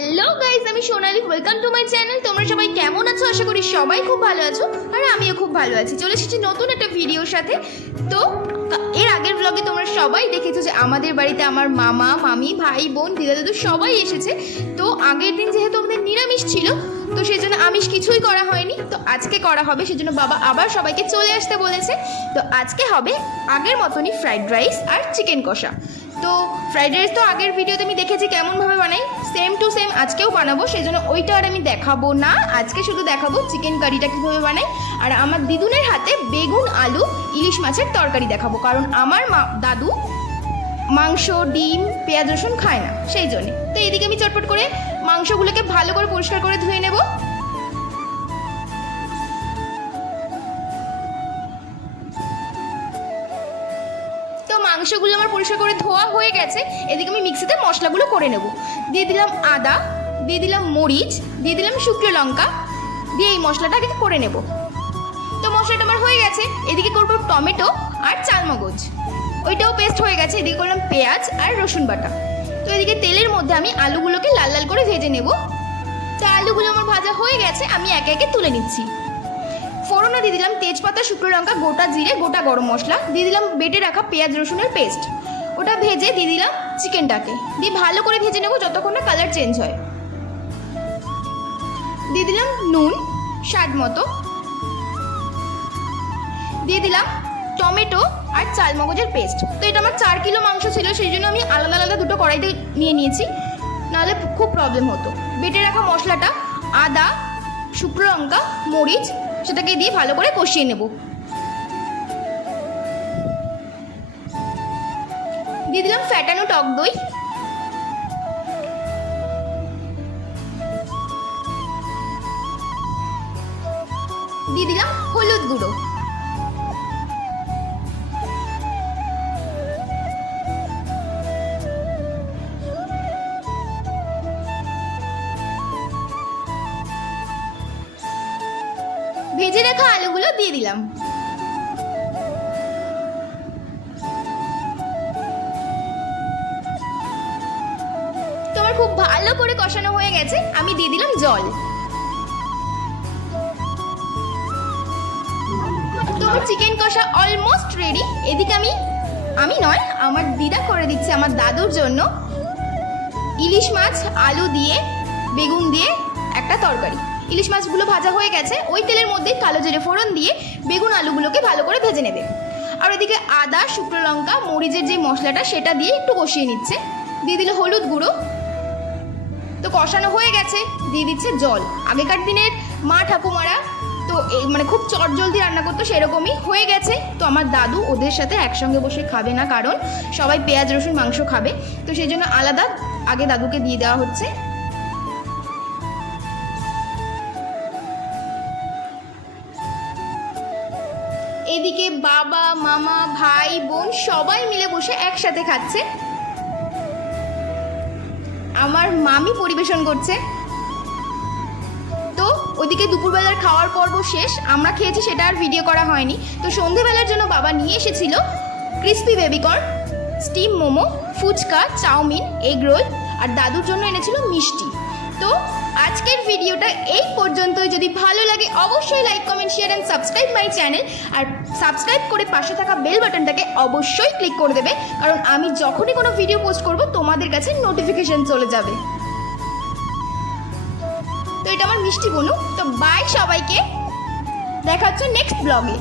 Hello guys, আমি Sonali. Welcome to my channel. তোমরা সবাই কেমন আছো? আশা করি সবাই খুব ভালো আছো, আর আমিও খুব ভালো আছি। চলে এসেছি নতুন একটা ভিডিওর সাথে। তো এর আগের ব্লগে তোমরা সবাই দেখেছো যে আমাদের বাড়িতে আমার মামা, মামি, ভাই, বোন, দিদা, দাদু সবাই এসেছে। তো আগের দিন যেহেতু আমাদের নিরামিষ ছিল, তো সেই জন্য আমিষ কিছুই করা হয়নি। তো আজকে করা হবে, সেজন্য বাবা আবার সবাইকে চলে আসতে বলেছে। তো আজকে হবে আগের মতনই ফ্রাইড রাইস আর চিকেন কষা। তো ফ্রাইড রাইস তো আগের ভিডিওতে আমি দেখেছি কেমনভাবে বানাই, সেম টু সেম আজকেও বানাবো। সেই জন্য ওইটা আর আমি দেখাবো না, আজকে শুধু দেখাবো চিকেন কারিটা কীভাবে বানাই। আর আমার দিদুনের হাতে বেগুন, আলু, ইলিশ মাছের তরকারি দেখাবো, কারণ আমার দাদু মাংস, ডিম, পেঁয়াজ, রসুন খায় না, সেই জন্যে। তো এদিকে আমি চটপট করে মাংসগুলোকে ভালো করে পরিষ্কার করে ধুয়ে নেব। মাংসগুলো আমার পরিষ্কার করে ধোয়া হয়ে গেছে। এদিকে আমি মিক্সিতে মশলাগুলো করে নেব। দিয়ে দিলাম আদা, দিয়ে দিলাম মরিচ, দিয়ে দিলাম শুকনো লঙ্কা, দিয়ে এই মশলাটাকে করে নেব। তো মশলাটা আমার হয়ে গেছে। এদিকে করবো টমেটো আর চালমগজ, ওইটাও পেস্ট হয়ে গেছে। এদিকে করলাম পেঁয়াজ আর রসুন বাটা। তো এদিকে তেলের মধ্যে আমি আলুগুলোকে লাল লাল করে ভেজে নেব। তো আলুগুলো আমার ভাজা হয়ে গেছে, আমি একে একে তুলে নিচ্ছি। ফোড়নে দিয়ে দিলাম তেজপাতা, শুকনো লঙ্কা, গোটা জিরে, গোটা গরম মশলা, দিয়ে দিলাম বেটে রাখা পেঁয়াজ রসুনের পেস্ট। ওটা ভেজে দিয়ে দিলাম চিকেনটাকে, দিয়ে ভালো করে ভেজে নেব যতক্ষণ না কালার চেঞ্জ হয়। দিয়ে দিলাম নুন স্বাদ মতো, দিয়ে দিলাম টমেটো আর চালমগজের পেস্ট। তো এটা আমার 4 কিলো মাংস ছিল, সেই জন্য আমি আলাদা আলাদা দুটো কড়াইতে নিয়ে নিয়েছি, নাহলে খুব প্রবলেম হতো। বেটে রাখা মশলাটা, আদা, শুকনো লঙ্কা, মরিচ, সেটাকে দিয়ে ভালো করে কষিয়ে নেব। দিয়ে দিলাম ফ্যাটানো টক দই, দিয়ে দিলাম হলুদ গুঁড়ো, ভেজে রাখা আলুগুলো দিয়ে দিলাম। তোমার খুব ভালো করে কষানো হয়ে গেছে, আমি দিয়ে দিলাম জল। তোমার চিকেন কষা অলমোস্ট রেডি। এদিকে আমি নয়, আমার দিদা করে দিচ্ছে আমার দাদুর জন্য ইলিশ মাছ আলু দিয়ে বেগুন দিয়ে একটা তরকারি। ইলিশ মাছগুলো ভাজা হয়ে গেছে, ওই তেলের মধ্যে কালো জিরে ফোড়ন দিয়ে বেগুন আলুগুলোকে ভালো করে ভেজে নেবে। আর ওইদিকে আদা, শুকনো লঙ্কা, মরিচের যে মশলাটা সেটা দিয়ে একটু কষিয়ে নিচ্ছে। দিয়ে দিল হলুদ গুঁড়ো। তো কষানো হয়ে গেছে, দিয়ে দিচ্ছে জল। আগেকার দিনের মা ঠাকুমারা তো মানে খুব চটজলদি রান্না করতো, সেরকমই হয়ে গেছে। তো আমার দাদু ওদের সাথে একসঙ্গে বসে খাবে না, কারণ সবাই পেঁয়াজ রসুন মাংস খাবে। তো সেই জন্য আলাদা আগে দাদুকে দিয়ে দেওয়া হচ্ছে। এদিকে বাবা, মামা, ভাই, বোন সবাই মিলে বসে একসাথে খাচ্ছে। আমার মামি পরিবেশন করছে। তো ওদিকে দুপুরবেলার খাওয়ার পর্ব শেষ, আমরা খেয়েছি, সেটা আর ভিডিও করা হয়নি। তো সন্ধেবেলার জন্য বাবা নিয়ে এসেছিল crispy baby corn, steam momo, phuchka, chowmein, egg roll, আর দাদুর জন্য এনেছিল মিষ্টি। তো আজকের ভিডিওটা এই পর্যন্তই। যদি ভালো লাগে অবশ্যই like, comment, share and subscribe my channel. আর সাবস্ক্রাইব করে পাশে থাকা বেল বাটনটাকে অবশ্যই ক্লিক করে দেবে, কারণ আমি যখনই কোনো ভিডিও পোস্ট করব তোমাদের কাছে নোটিফিকেশন চলে যাবে। তো এটা আমার মিষ্টি বনু। তো বাই সবাইকে, দেখা হচ্ছে নেক্সট ব্লগে।